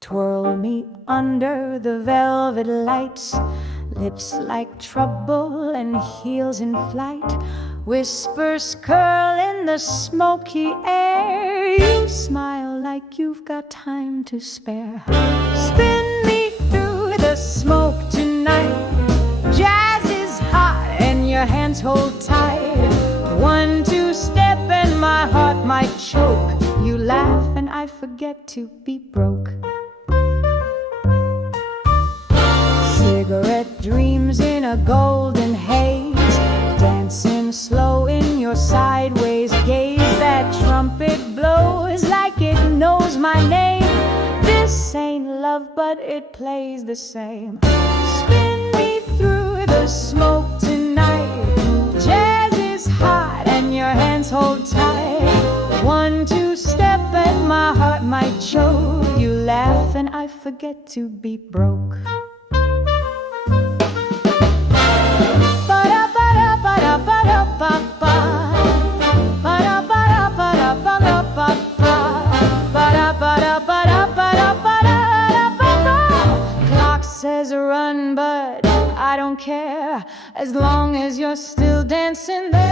Twirl me under the velvet lights, lips like trouble and heels in flight, whispers curl in the smoky air. You smile like you've got time to spare. Spin me through the smoke tonight. Jazz is hot and your hands hold tight. 1, 2 step and my heart might choke. You laugh and I forget to be broke. Cigarette dreams in a golden haze, dancing slow in your sideways gaze. That trumpet blows like it knows my name. This ain't love, but it plays the same. Spin me through the smoke tonight. Jazz is hot and your hands hold tight. 1, 2 step and my heart might choke. You laugh and I forget to be broke. Clock says run, but I don't care as long as you're still dancing there.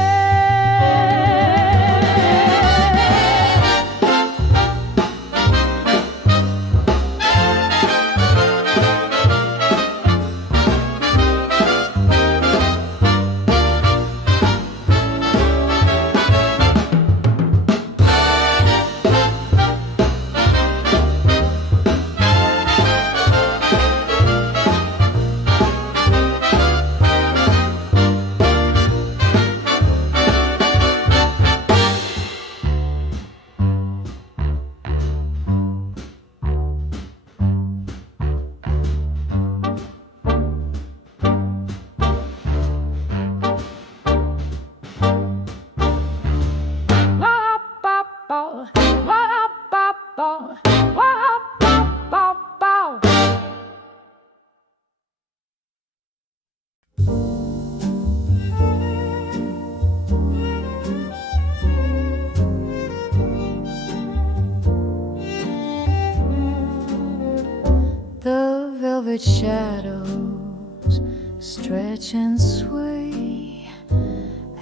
The velvet shadows stretch and sway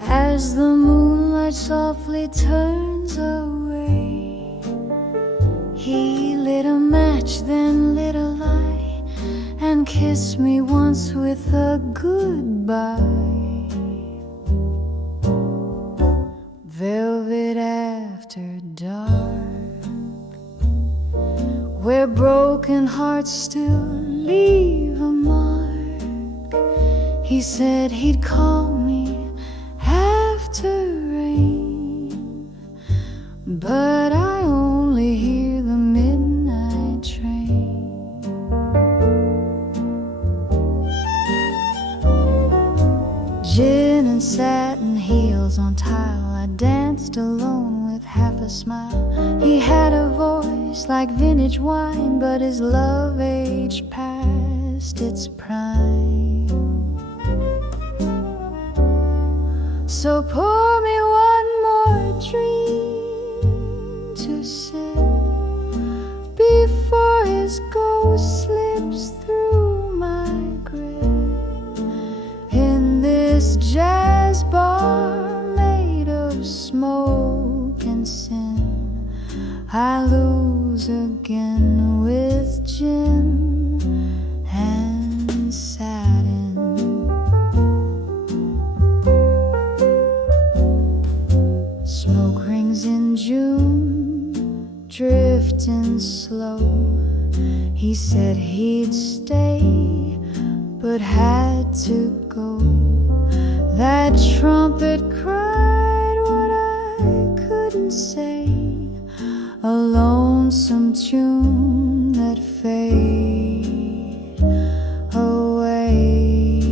as the moonlight softly turns away. He lit a match, then lit a light, and kissed me once with a goodbye. Velvet after dark, where broken hearts still leave a mark. He said he'd call me after rain, but I only hear the midnight train. Gin and satin heels on tile, I danced alone with half a smile. He had a voice like vintage wine, but his love aged past its prime. So pour me one more dream to sip before his ghost slips through my grip. In this jazz bar made of smoke and sin, I lose again with gin and satin. Smoke rings in June, drifting slow. He said he'd stay, but had to go. That trumpet cried what I couldn't say, a lonesome tune that fade away.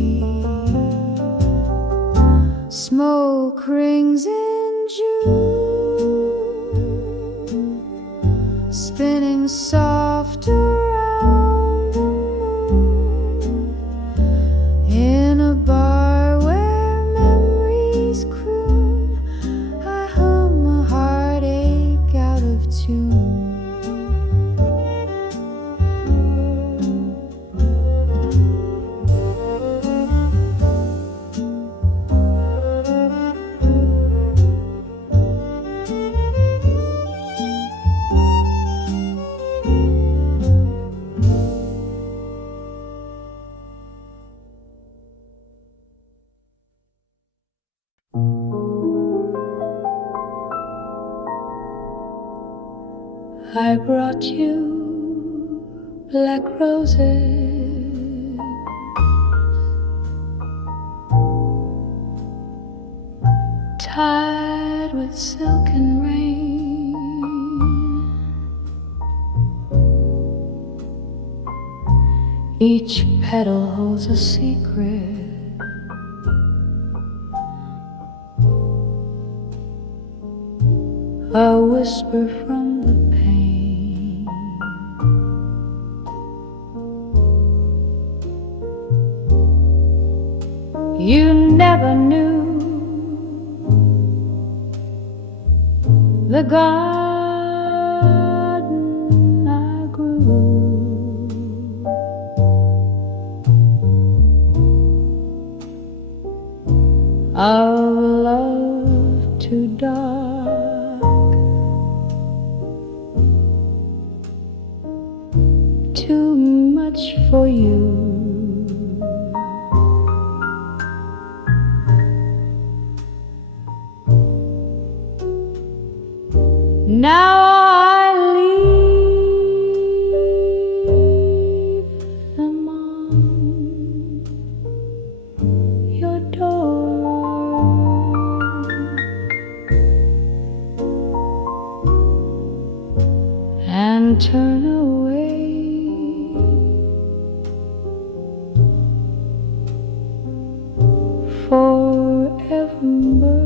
Smoke rings in June, spinning soft around the moon, in a bar where memories croon. I brought you black roses, tied with silken rain. Each petal holds a secret, a whisper from the pain. You never knew the garden I grew, of love too dark, too much for you. Now I leave them on your door, and turn away forevermore.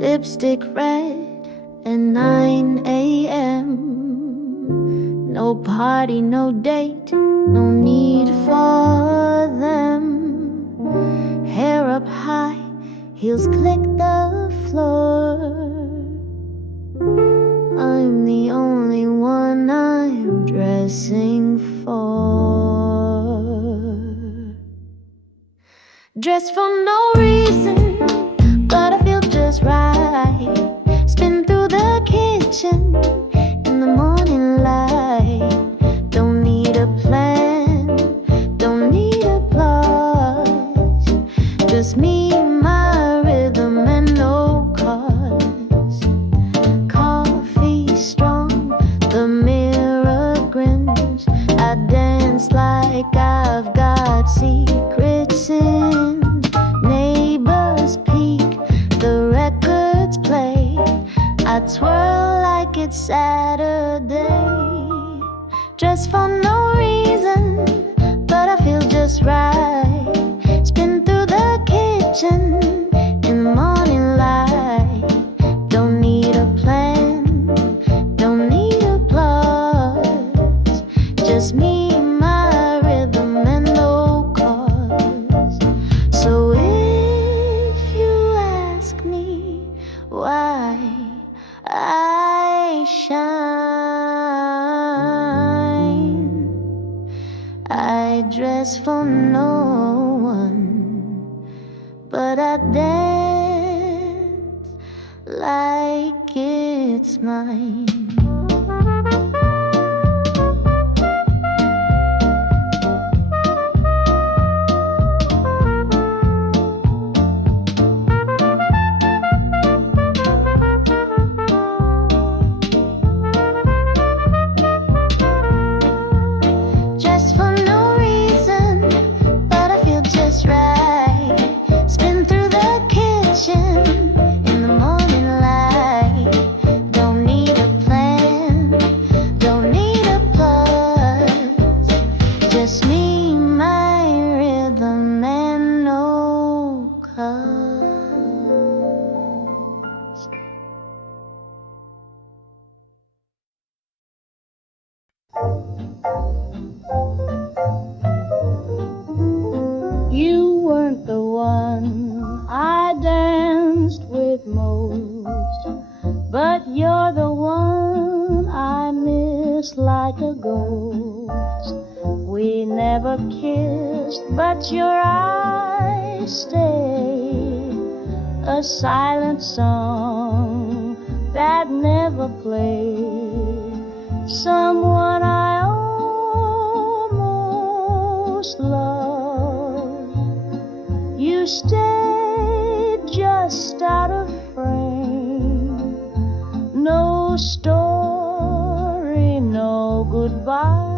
Lipstick red at 9 a.m. No party, no date, no need for them. Hair up high, heels click the floor. I'm the only one I'm dressing for. Dressed for no reason, but I feel just right. Spin through the kitchen in the morning light. Don't need a plan, don't need applause. Just me, my rhythm, and no cause. Coffee strong, the mirror grins. I dance like I've got secrets in. Neighbors peek, the records play. I twirl like it's Saturday. Just for no reason, but I feel just right. Spin through the kitchen in the morning light. Don't need a plan, don't need applause. Just me, my rhythm, and no cause. So if you ask me why I shine, I dress for no one, but I dance like it's mine. first, but your eyes stay, a silent song that never played. Someone I almost loved. You stayed just out of frame. No story, no goodbye,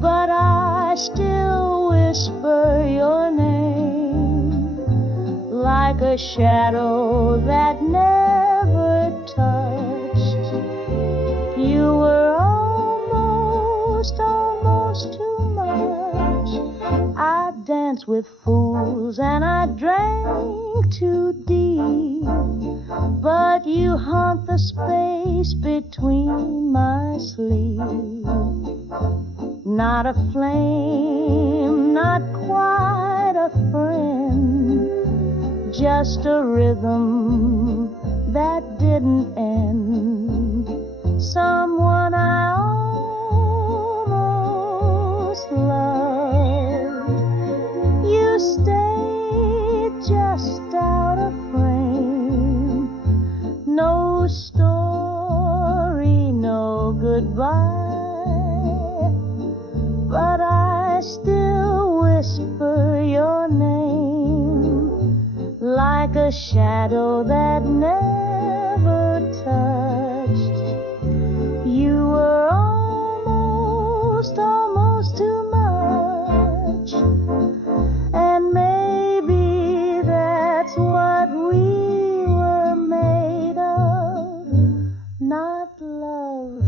but I still whisper your name like a shadow that never touched. You were almost too much. I danced with fools and I drank too deep, but you haunt the space between my sleep. Not a flame, not quite a friend, just a rhythm that didn't end. Someone I almost loved. You stayed just out of frame. No story, no goodbye, but I still whisper your name like a shadow that never touched. You were almost too much, and maybe that's what we were made of. Not love,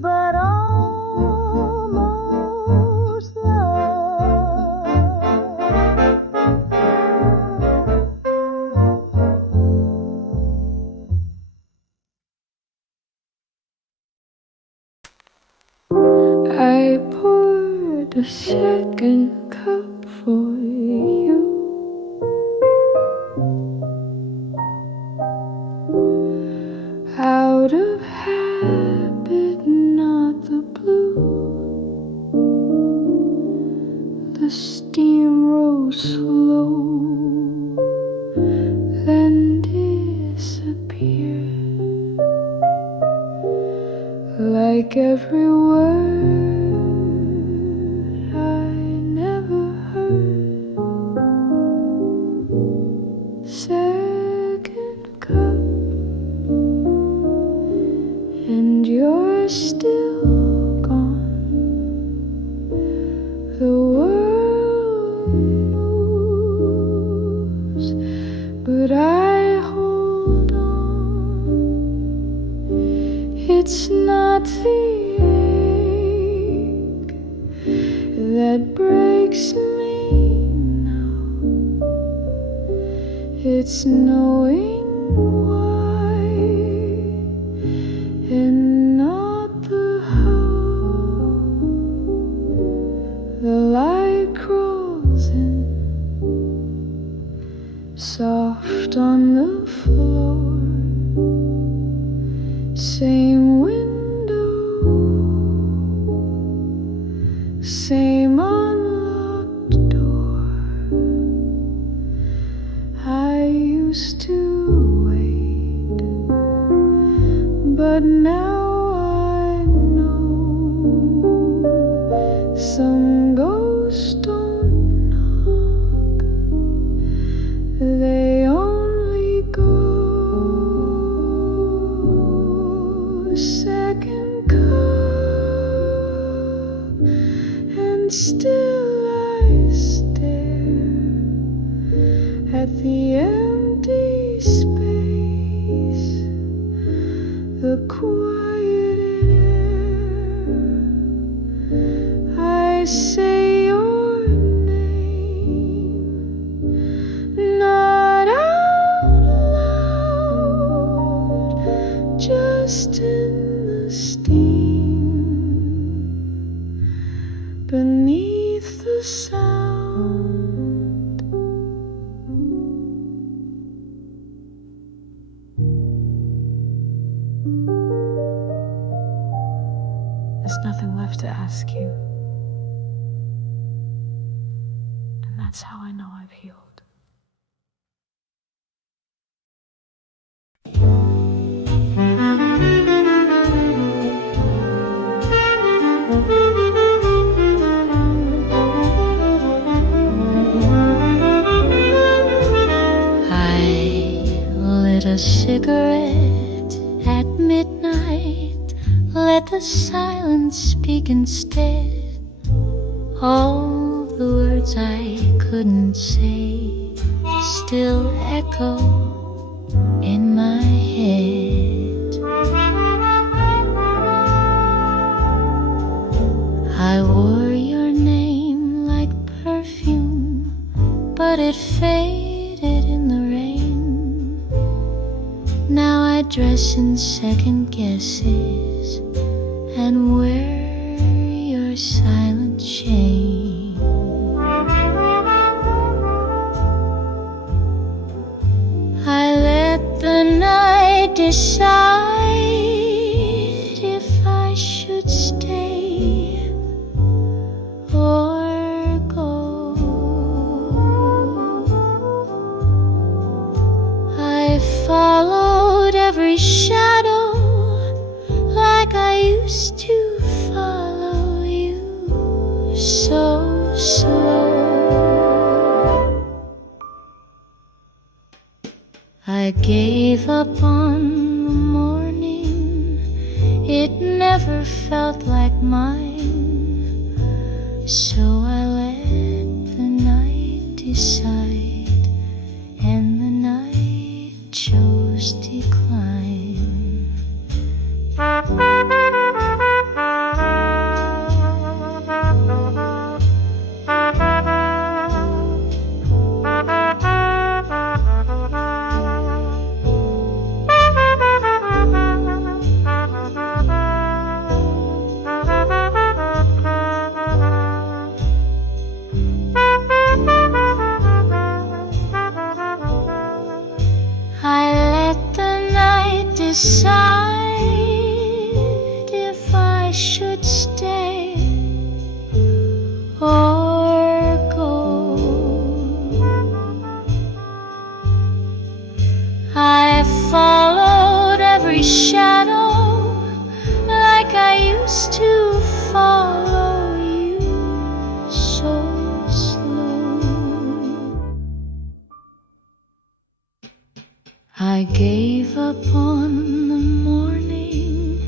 but almost love. I poured a second cup for you. Out of habit, not the blue. The steam rose slow, then disappeared. Like every word I never heard. Second cup, and you're still gone. The world moves, but I hold on. It's not the ache that breaks me now. It's knowing why and not the how. The light crawls in, soft on the floor. Same window, same unlocked door. I used to wait, but now I know some ghosts don't knock, they only go. Second cup, and still I stare at the empty space, the quiet air. I say your name, not out loud, just in the steam, beneath the sound. There's nothing left to ask you. that's how I know I've healed. A cigarette at midnight, let the silence speak instead. All the words I couldn't say still echo in my head. I wore your name like perfume, but it faded in the rain. Now I dress in second guesses and wear your silent shame. I let the night decide if I should stay or go. I followed every shadow like I used to follow you, so slow. I gave up on the morning, it never felt like mine, so I let the night decide, and the night chose decline. Decide if I should stay or go. I followed every shadow like I used to follow you, so slow. I gave up on the morning,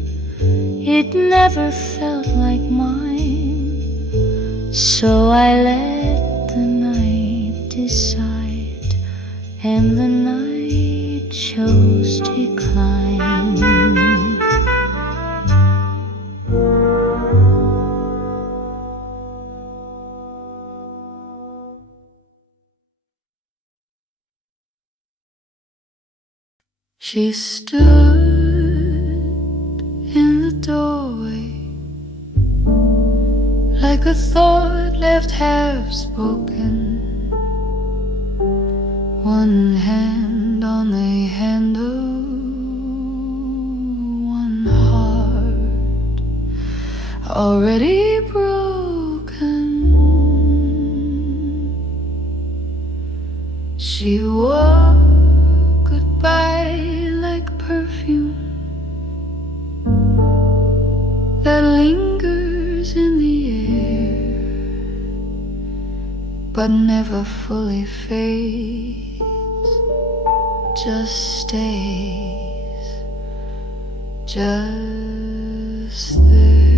it never felt like mine, so I let the night decide, and the night chose decline. She stood in the doorway like a thought left half spoken, one hand on the handle, one heart already broken. She wore goodbye like perfume that lingers in the air but never fully fades, just stays, just there.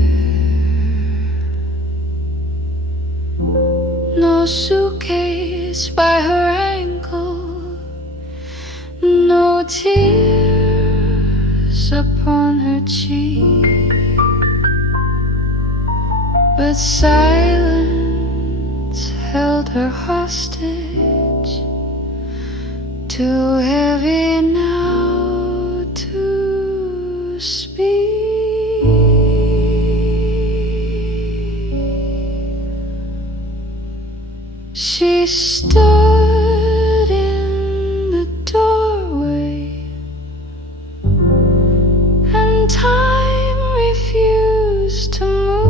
No suitcase by her ankle, no tears upon her cheek, but silence held her hostage, too heavy now to speak. She stood in the doorway, and time refused to move.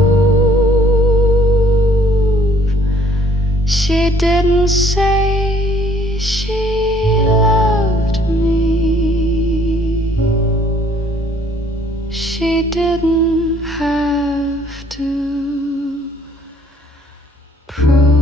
She didn't say she loved me. She didn't have to prove.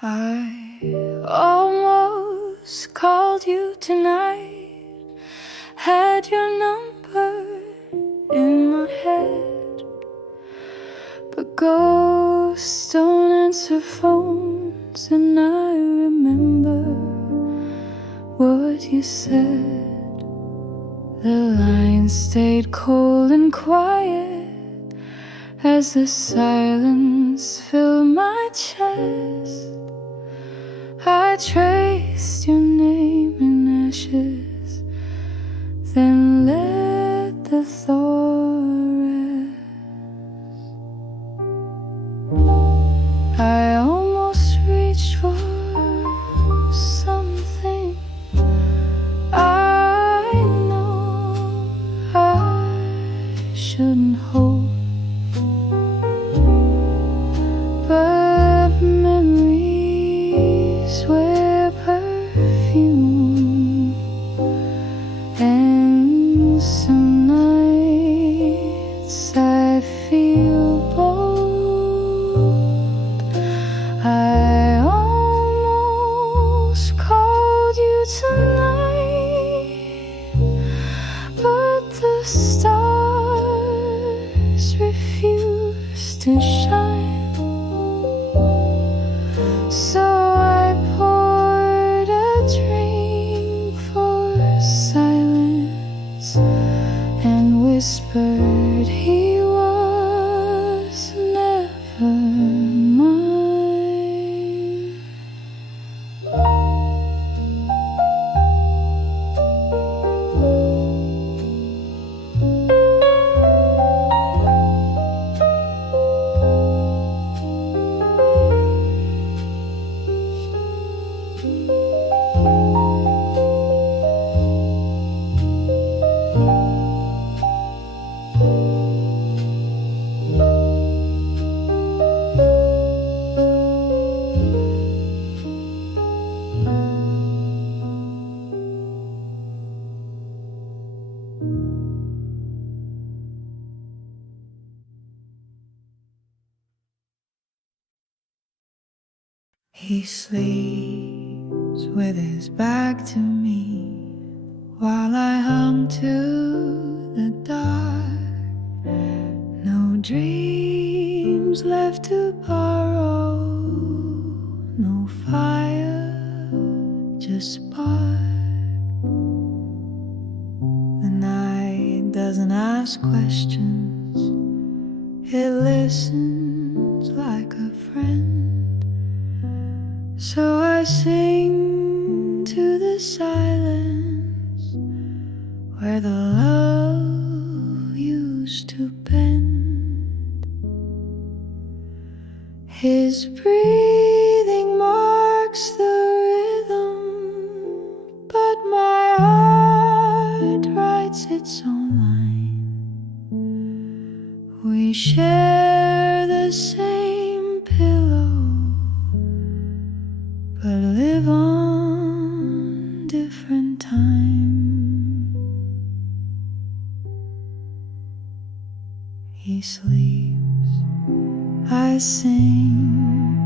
I almost called you tonight, had your number in my head, but ghosts don't answer phones, and I remember what you said. The lines stayed cold and quiet as the silence filled my chest. I traced your name in ashes, then let the thought rest. I almost reached for something I know I shouldn't hold, but memories wear perfume, and some nights I feel bold. I almost called you tonight, but the stars refuse to shine. So I poured a drink for silence and whispered he was never mine. He sleeps with his back to me while I hum to the dark. No dreams left to borrow, no fire, just spark. The night doesn't ask questions, it listens like a friend. So I sing to the silence where the love used to bend. His breathing marks the rhythm, but my heart writes its own line. We share the same pillow, but live on different time. He sleeps, I sing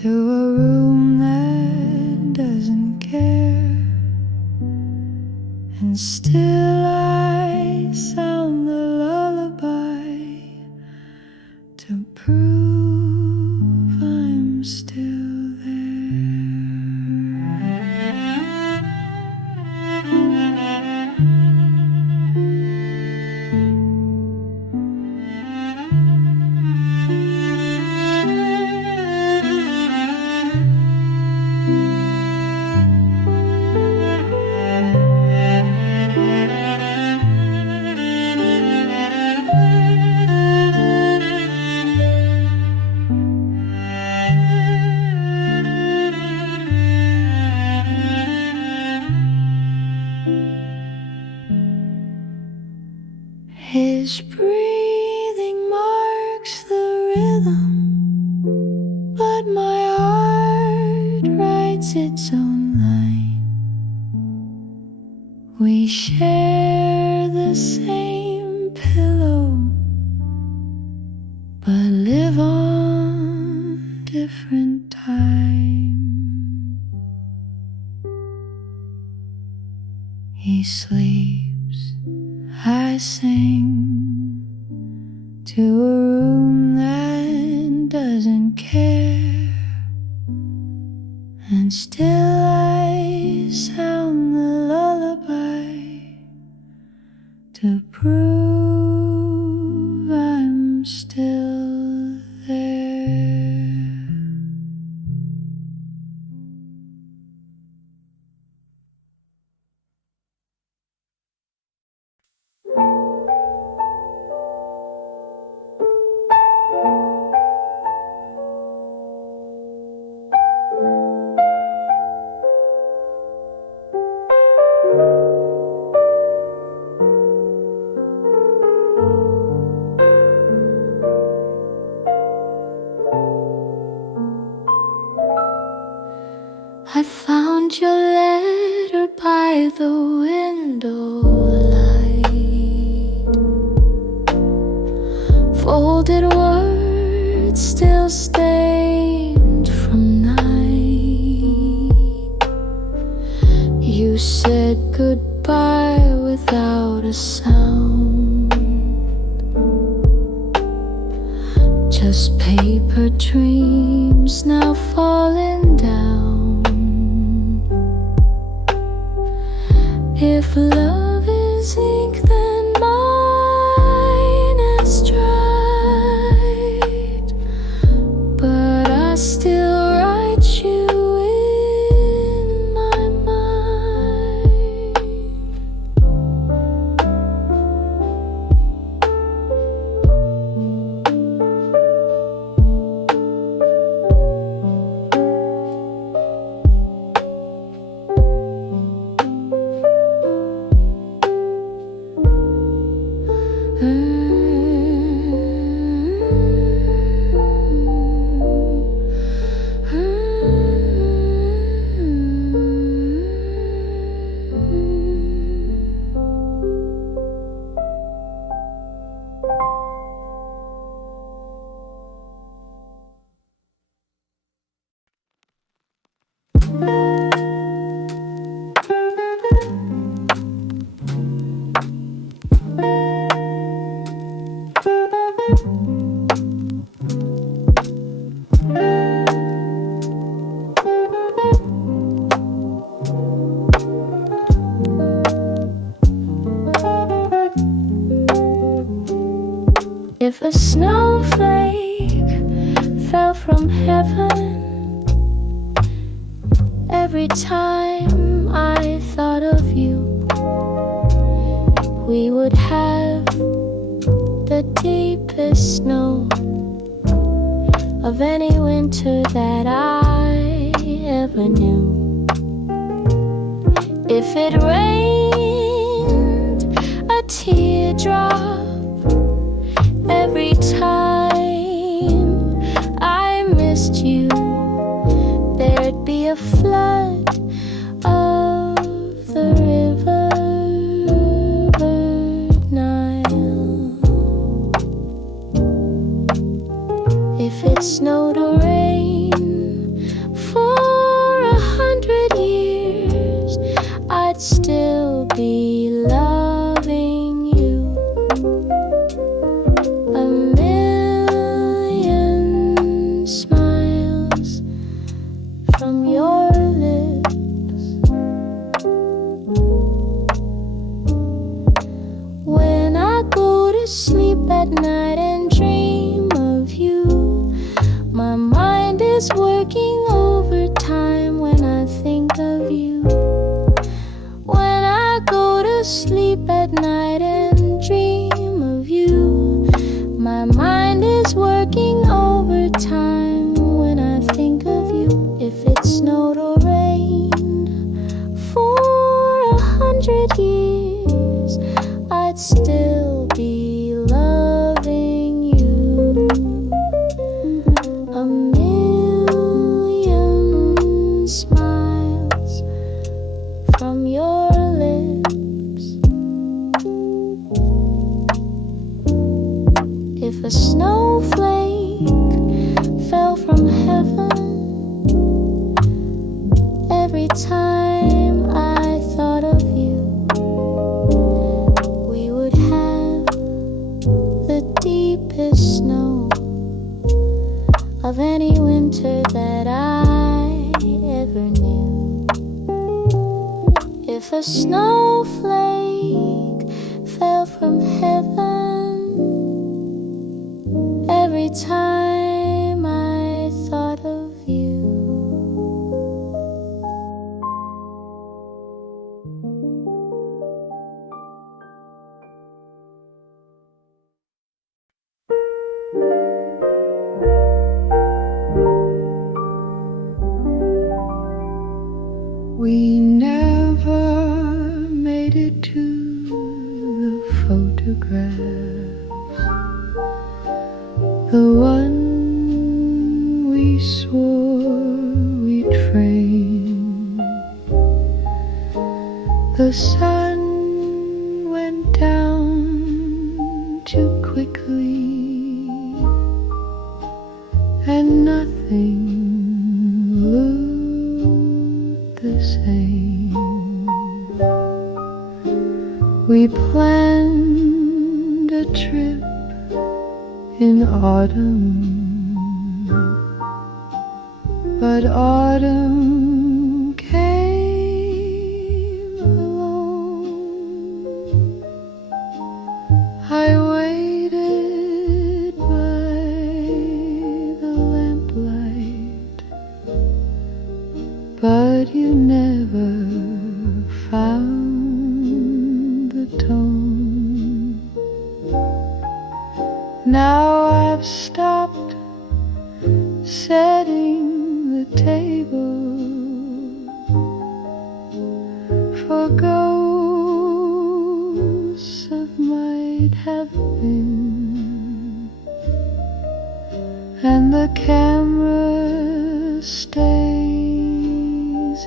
to a room that doesn't care, and still I sound the lullaby to prove I'm still there. We share the same pillow, but live on different time. He sleeps, I sing to a room that doesn't care, and still I sound the lullaby to prove I'm still there. I found your letter by the window light. Folded words still stained from night. You said goodbye without a sound. Just paper dreams now falling down. If love is ink, then mine is dried, but I still write you in my mind. If a snowflake fell from heaven, every time I thought of you, we would have the deepest snow of any winter that I ever knew. If it rained a teardrop every time I missed you, there'd be a flood of the river Nile. If it snowed or rained for 100 years, I'd still be loving you. A million smiles from your lips. When I go to sleep at night and dream of you, my mind is working overtime when I think of you. When I go to sleep at night and dream of you, my mind is working overtime when I think of you. If it snowed time I thought of you, we would have the deepest snow of any winter that I ever knew. If a snowflake fell from heaven every time I thought of you. We never made it to the photographs, the one we swore we'd frame. The sun went down too quickly, and nothing looked the same. We planned a trip in autumn, but autumn came alone. I waited by the lamplight, but you never found the tone. Now I've stopped setting the table for ghosts of might have been, and the camera stays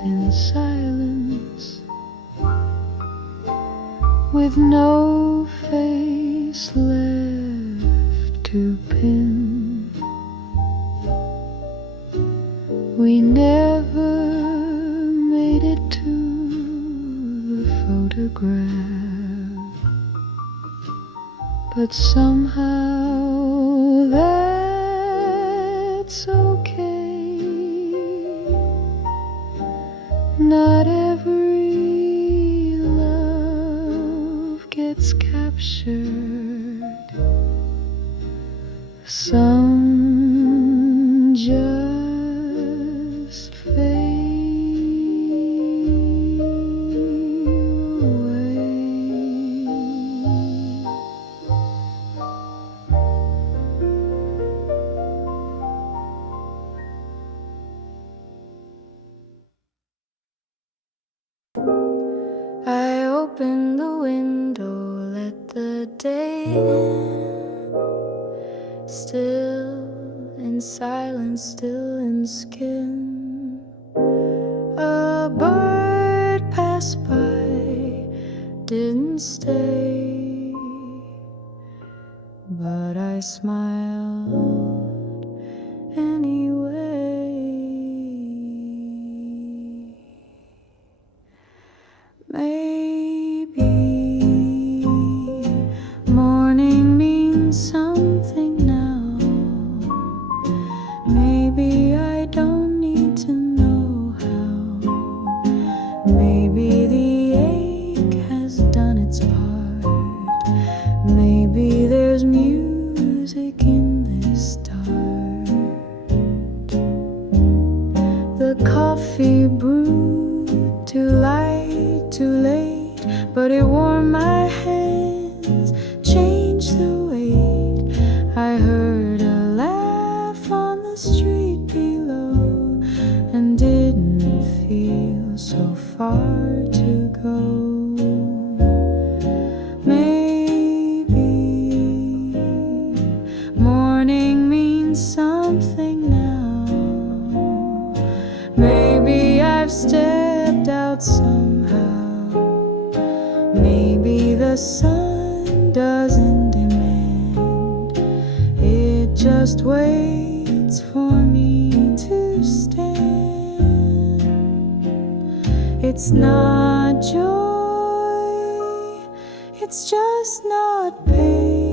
in silence with no face left to pin. We never made it to the photograph, but somehow that's okay. Not every love gets captured. Some just fade away. I open the window, let the day in. Still in silence, still in skin. A bird passed by, didn't stay, but I smiled anyway. Maybe morning means something now. Maybe I don't need to know how. Maybe the ache has done its part. Maybe there's music in this start. The coffee brewed too light, too late, but it warmed my hands, changed the weight. I heard a laugh on the street below and didn't feel so far to go. Maybe morning means something now. Maybe I've stepped out somehow. Maybe the sun doesn't demand, it just waits for me to stand. It's not joy, it's just not pain.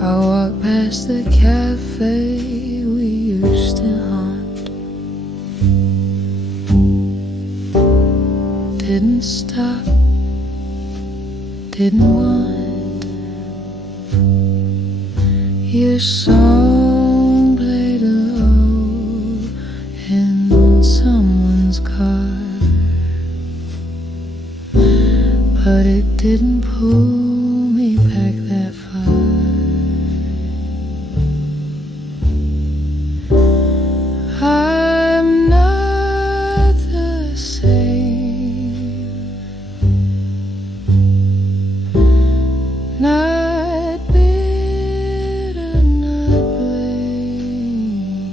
I walk past the cafe we used to haunt. Didn't stop, didn't want your song played low in someone's car, but it didn't pull me back that far. I'm not the same, not bitter, not blame,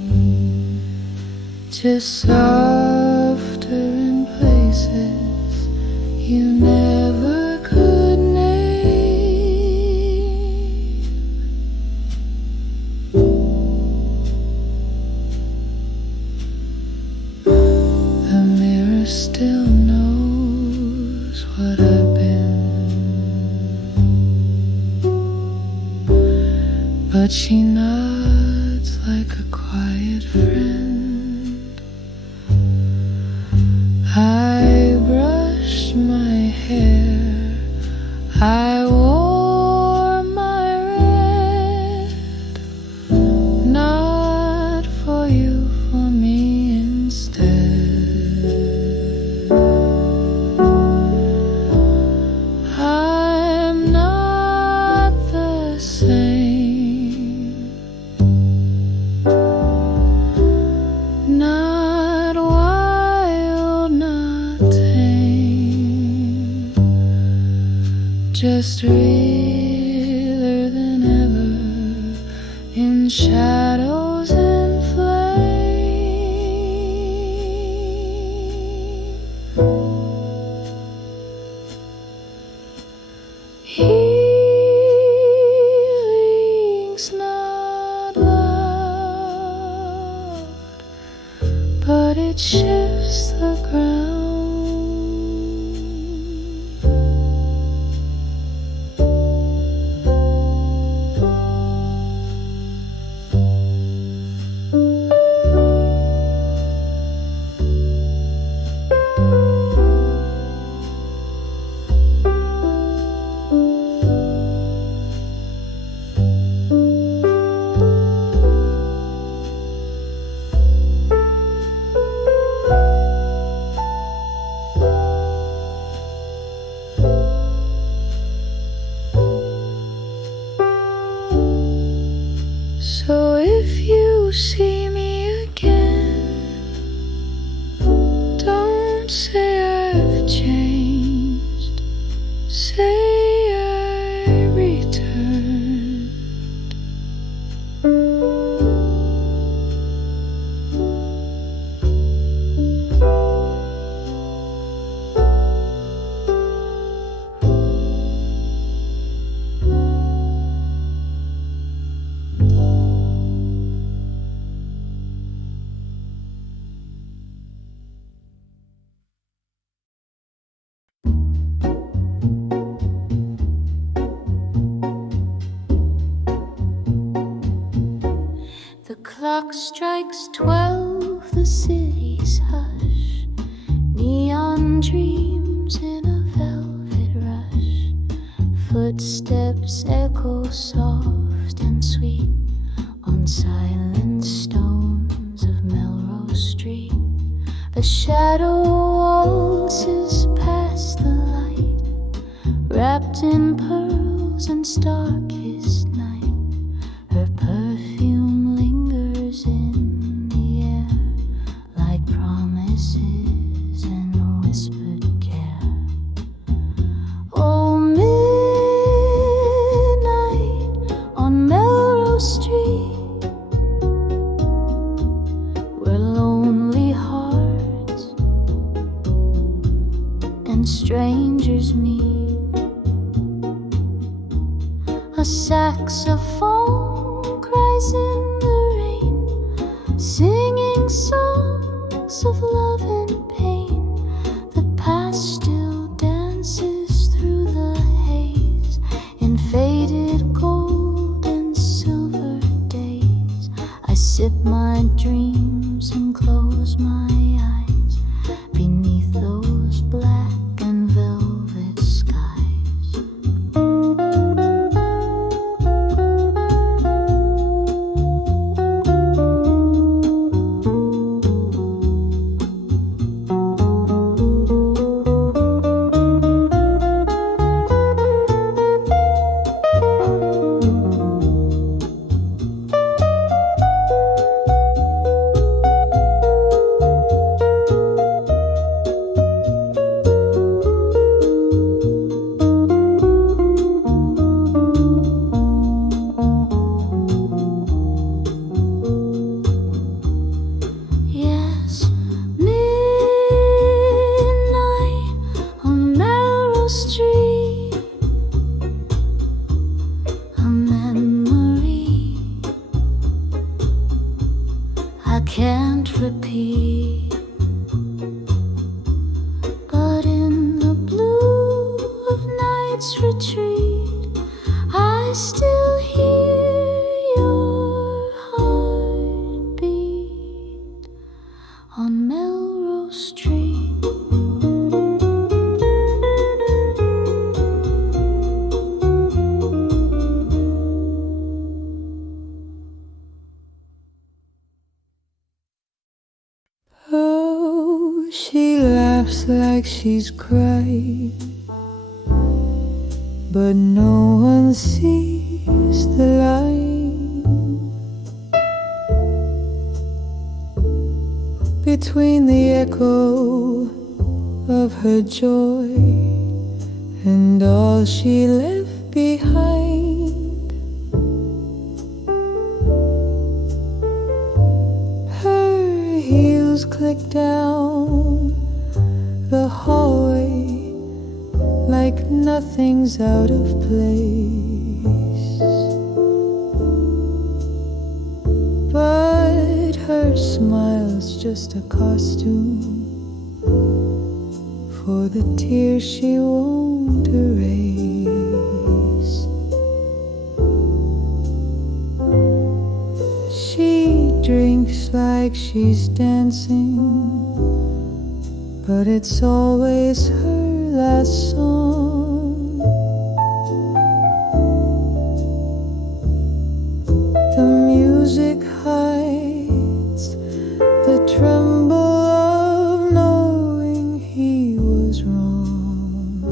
just softer in places you never could name. The mirror still knows what I've been, but she nods like a quiet friend. I brushed my hair, I wore my red, not for you, for me instead. I'm not the same, not wild, not tame, just realer than ever in shadows and flame. Healing's not loud, but it shifts the ground. So if you see me again, don't say I've changed, say I returned. The clock strikes 12, the city's hush. Neon footsteps echo soft and sweet on silent stones of Melrose Street. A shadow waltzes past the light, wrapped in pearls and star-kissed night. Her perfume lingers in the air like promises and whispered care. Oh, midnight on Melrose Street, where lonely hearts and strangers meet. A saxophone cries in the rain, singing songs of love and pain. The past still dances through the haze in faded gold and silver days. I sip my dreams and close my eyes beneath those black and velvet skies. Yes, midnight on Melrose Street, a memory I can't repeat. But in the blue of night's retreat, I still hear your heartbeat on Melrose Street. Oh, she laughs like she's crying, but no one sees the line between the echo of her joy and all she left behind. Her heels click down the hallway like nothing's out of place, but her smile's just a costume for the tears she won't erase. She drinks like she's dancing, but it's always her last song. The music hides the tremble of knowing he was wrong.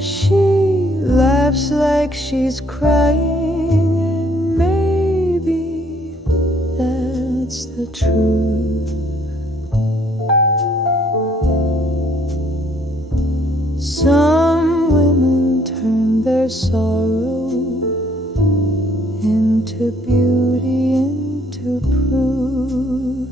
She laughs like she's crying, and maybe that's the truth. Some women turn their sorrow into beauty, into proof.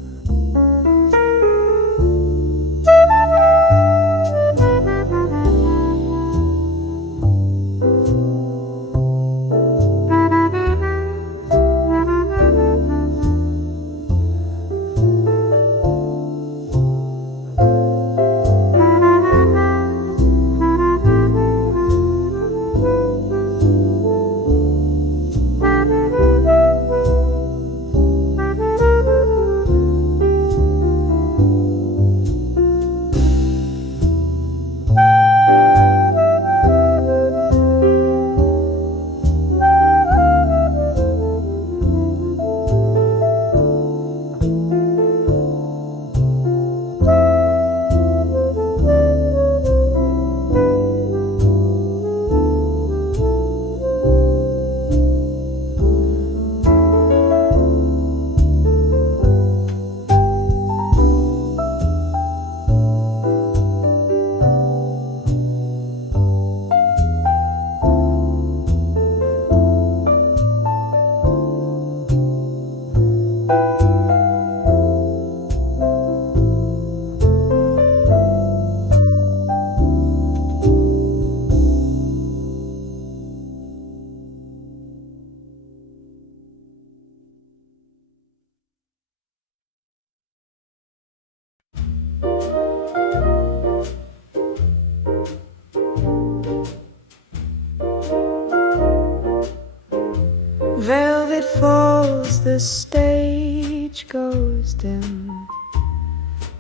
stage goes dim,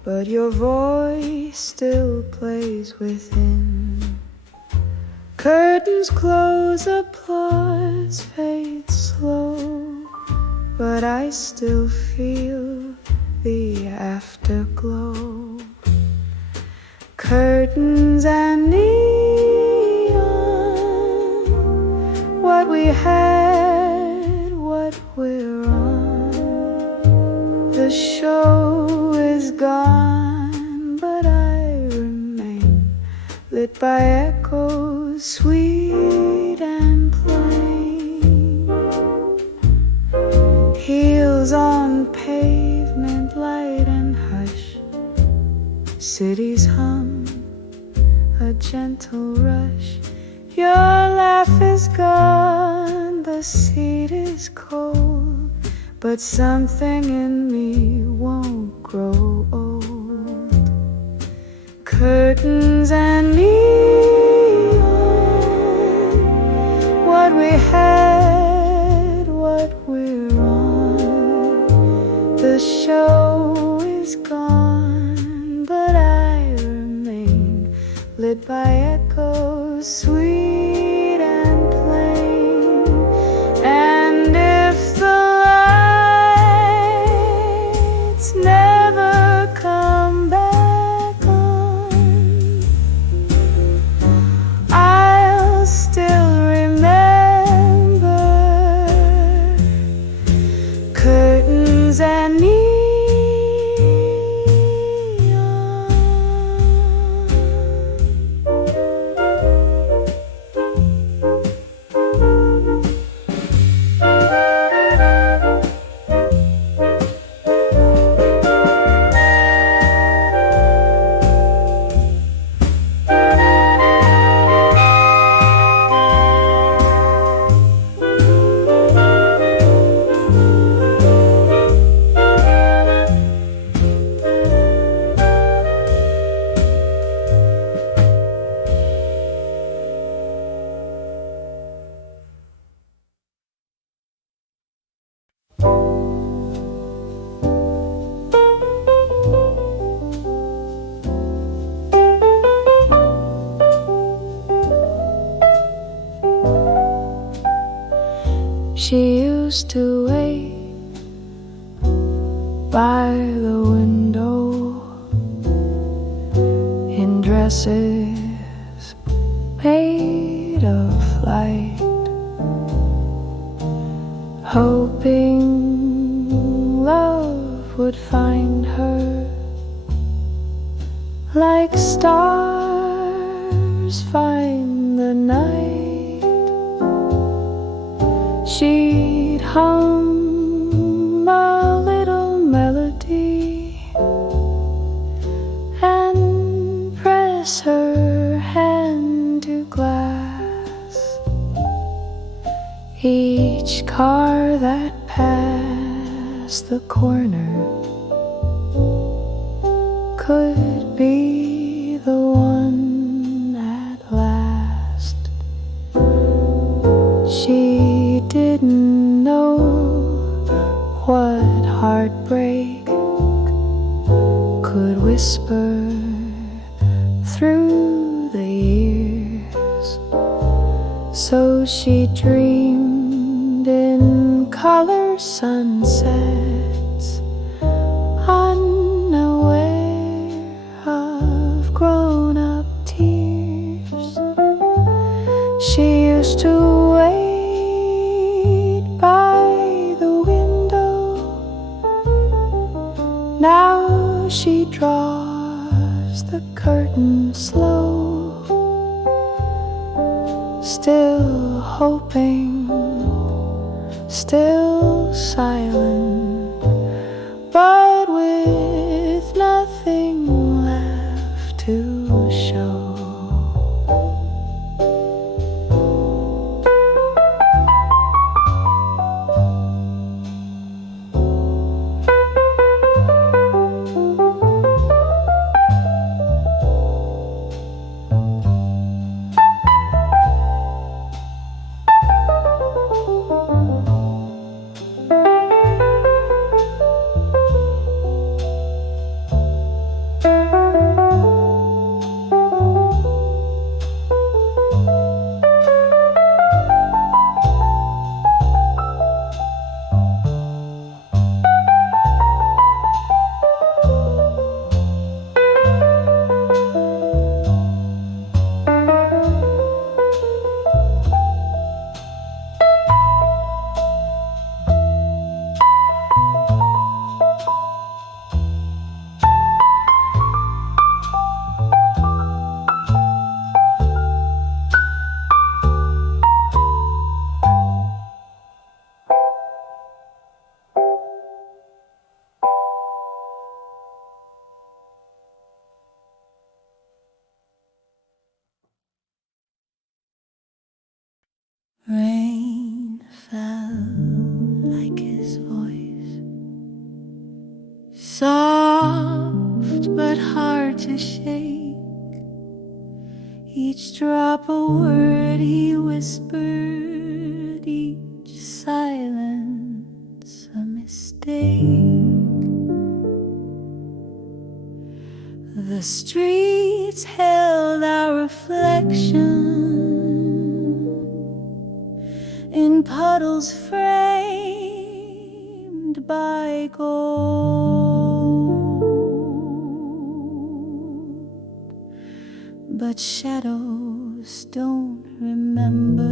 but your voice still plays within. Curtains close, applause fades slow, but I still feel the afterglow. Curtains and neon, what we had, what we're on. The show is gone, but I remain lit by echoes, sweet and plain. Heels on pavement, light and hush. Cities hum, a gentle rush. Your laugh is gone, the seat is cold, but something in me won't grow old. Curtains and neon, what we had, what we're on. The show is gone, but I remain lit by echoes, sweet and plain. And if the lights never come back on, I'll still remember curtains and neon. She used to wait by the window in dresses made of light, hoping love would find her like stars find the night. She'd hum a little melody and press her hand to glass. Each car that passed the corner could be the one at last. She didn't know what heartbreak could whisper through the years. So she dreamed in color sunsets, unaware of grown-up tears. She used to wait by the window. Now she draws the curtain slow, still hoping, still silent, but with nothing left to show. soft but hard to shake. Each drop a word he whispered, each silence a mistake. The streets held our reflection in puddles framed by gold, but shadows don't remember,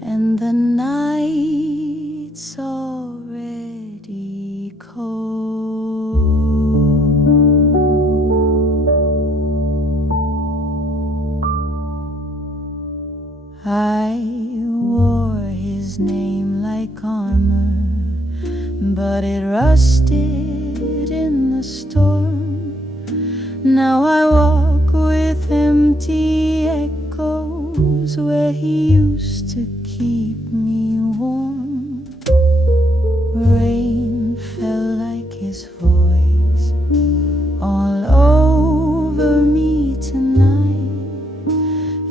and the night's already cold. I wore his name like armor, but it rusted in the storm. Now I walk with empty echoes where he used to keep me warm. Rain fell like his voice all over me tonight,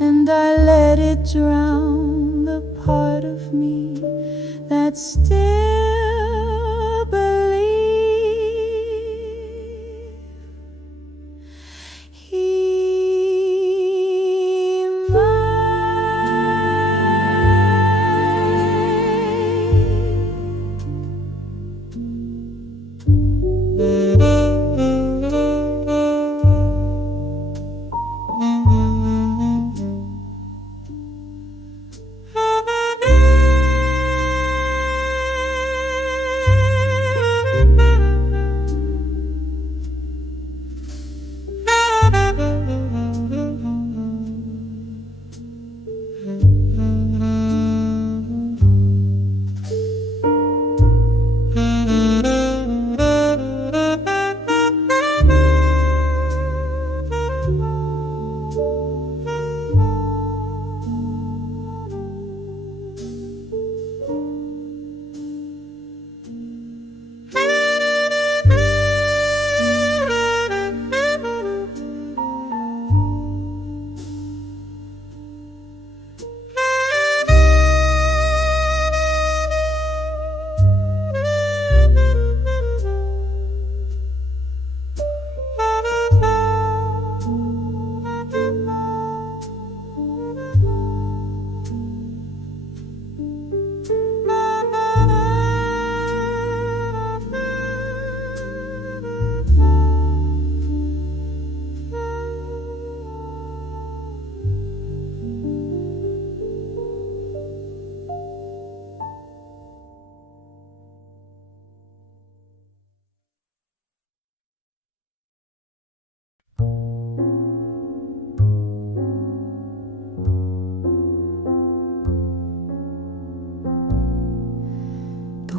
and I let it drown the part of me that still believes he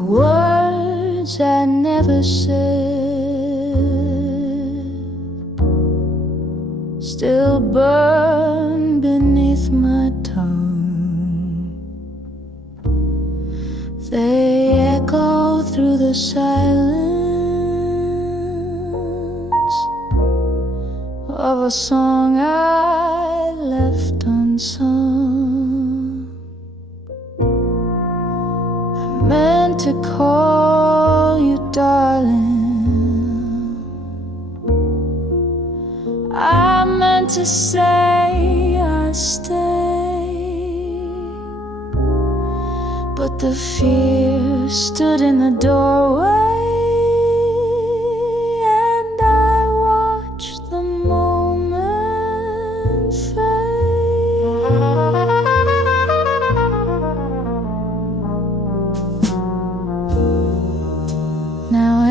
words I never said still burn beneath my tongue. They echo through the silence of a song I left unsung. I meant to call you darling, I meant to say I stay, but the fear stood in the doorway, and I watched the moment fade. Now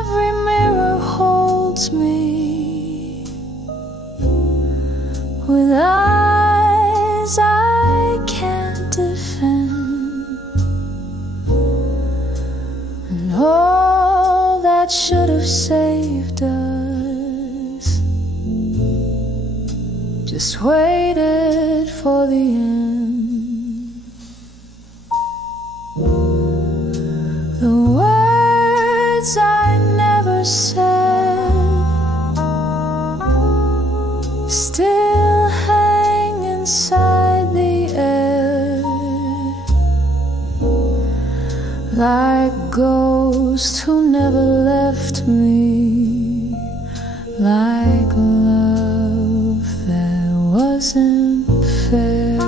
every mirror holds me with eyes I can't defend, and all that should have saved us just waited for the end. The world ghost who never left me, like love that wasn't fair.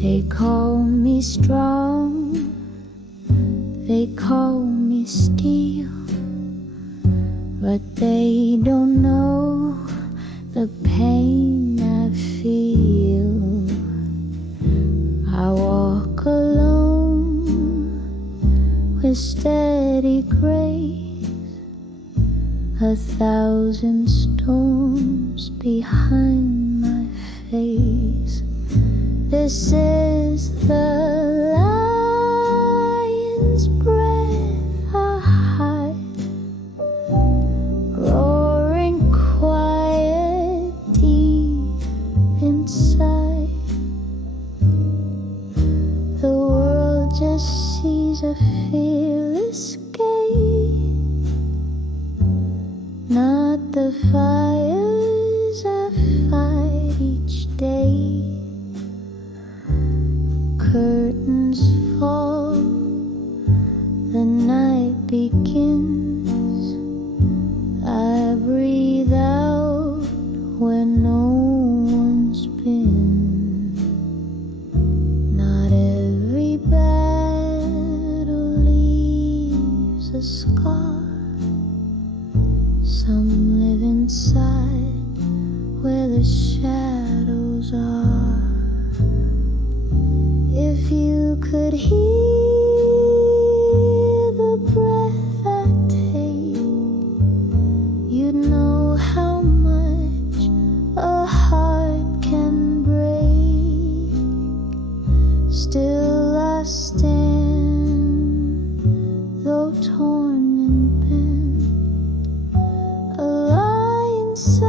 They call me strong, they call me steel, but they don't know the pain I feel. I walk alone with steady grace, 1,000 storms behind my face. This is the lion's breath I hide, roaring quiet deep inside. The world just sees a fearless gate, not the fires I fight each day. Curtains fall, the night begins. I breathe out where no one's been. Not every battle leaves a scar. Some live inside where the shadows are. If you could hear the breath I take, you'd know how much a heart can break. Still I stand, though torn and bent, a lie inside